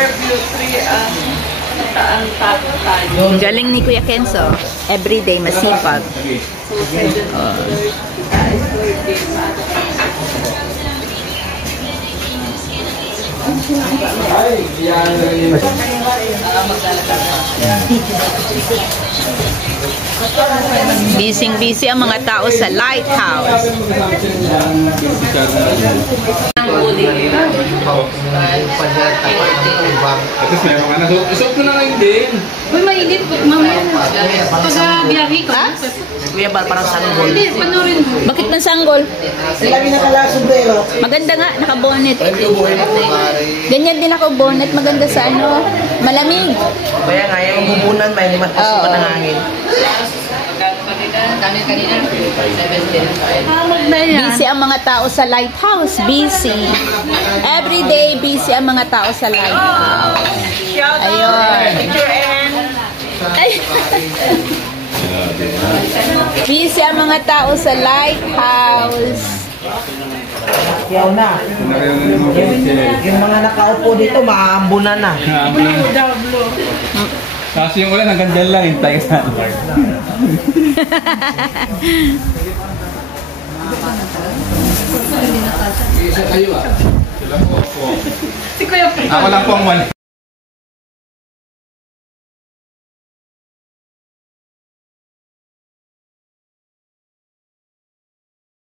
Riverview 3 ang tayo. Galing ni Kuya Kenzo. Everyday masipag. So, 7:30 is birthday pa. Busy ang mga tao sa lighthouse. Isok ko na lang din. Uy, mainit. Mamaya na. Pag-biyahe ko. Ha? Kuya Bal, parang sanggol. Hindi, panoorin mo. Bakit man sanggol? Lagi nakala sombrero. Maganda nga, naka-bonnet. Ganyan din ako bonnet. Maganda sa ano, malamig. Kaya nga, yung bubunan ba, yung matapos pa ng hangin. Busy ang mga tao sa lighthouse. Busy. Everyday busy ang mga tao sa lighthouse. Ayun. Ay. Busy ang mga tao sa lighthouse. Yaw na. Yung mga nakaupo dito, maaambunan na. Kasi yung ulan hanggang dyan lang, hintay ka sa Si Kuya Ako lang po ang mali.